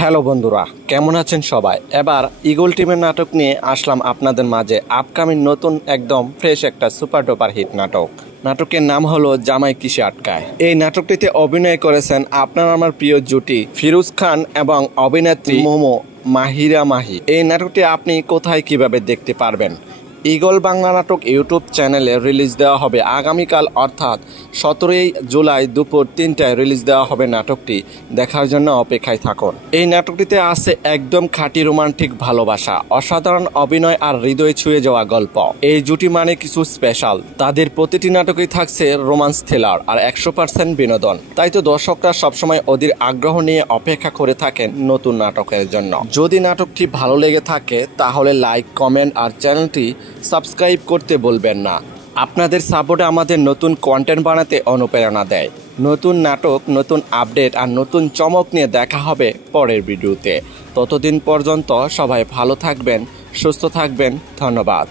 Hello বন্ধুরা, কেমন আছেন সবাই? এবার ইগল টিমের নাটক নিয়ে আসলাম আপনাদের মাঝে। আপকামিং নতুন একদম ফ্রেশ একটা সুপার ডুপার হিট নাটক। নাটকের নাম হলো জামাই কিসে আটকায়। এই নাটকটিতে অভিনয় করেছেন আপনার আমার প্রিয় জুটি ফিরোজ খান এবং অভিনেত্রী মোমো মাহিরা মাহি। এই নাটকটি আপনি কোথায় কিভাবে দেখতে পারবেন? ইগল বাংলা নাটক ইউটিউব চ্যানেলে রিলিজ দেওয়া হবে আগামীকাল, অর্থাৎ 17 জুলাই দুপুর 3টায় রিলিজ দেওয়া হবে নাটকটি। দেখার জন্য অপেক্ষায় থাকুন। এই নাটকটিতে আছে একদম খাঁটি রোমান্টিক ভালোবাসা, অসাধারণ অভিনয় আর হৃদয় ছুঁয়ে যাওয়া গল্প। এই জুটি মানে কিছু স্পেশাল। তাদের প্রতিটি নাটকেই থাকছে রোমান্স থ্রিলার আর 100% বিনোদন। তাই তো দর্শকরা সবসময় অধীর আগ্রহ নিয়ে অপেক্ষা করে থাকেন নতুন নাটকের জন্য। যদি নাটকটি ভালো লেগে থাকে তাহলে লাইক, কমেন্ট আর চ্যানেলটি সাবস্ক্রাইব করতে বলবেন না। আপনাদের সাপোর্টে আমাদের নতুন কন্টেন্ট বানাতে অনুপ্রেরণা দেয়। নতুন নাটক, নতুন আপডেট আর নতুন চমক নিয়ে দেখা হবে পরের ভিডিওতে। ততদিন পর্যন্ত সবাই ভালো থাকবেন, সুস্থ থাকবেন। ধন্যবাদ।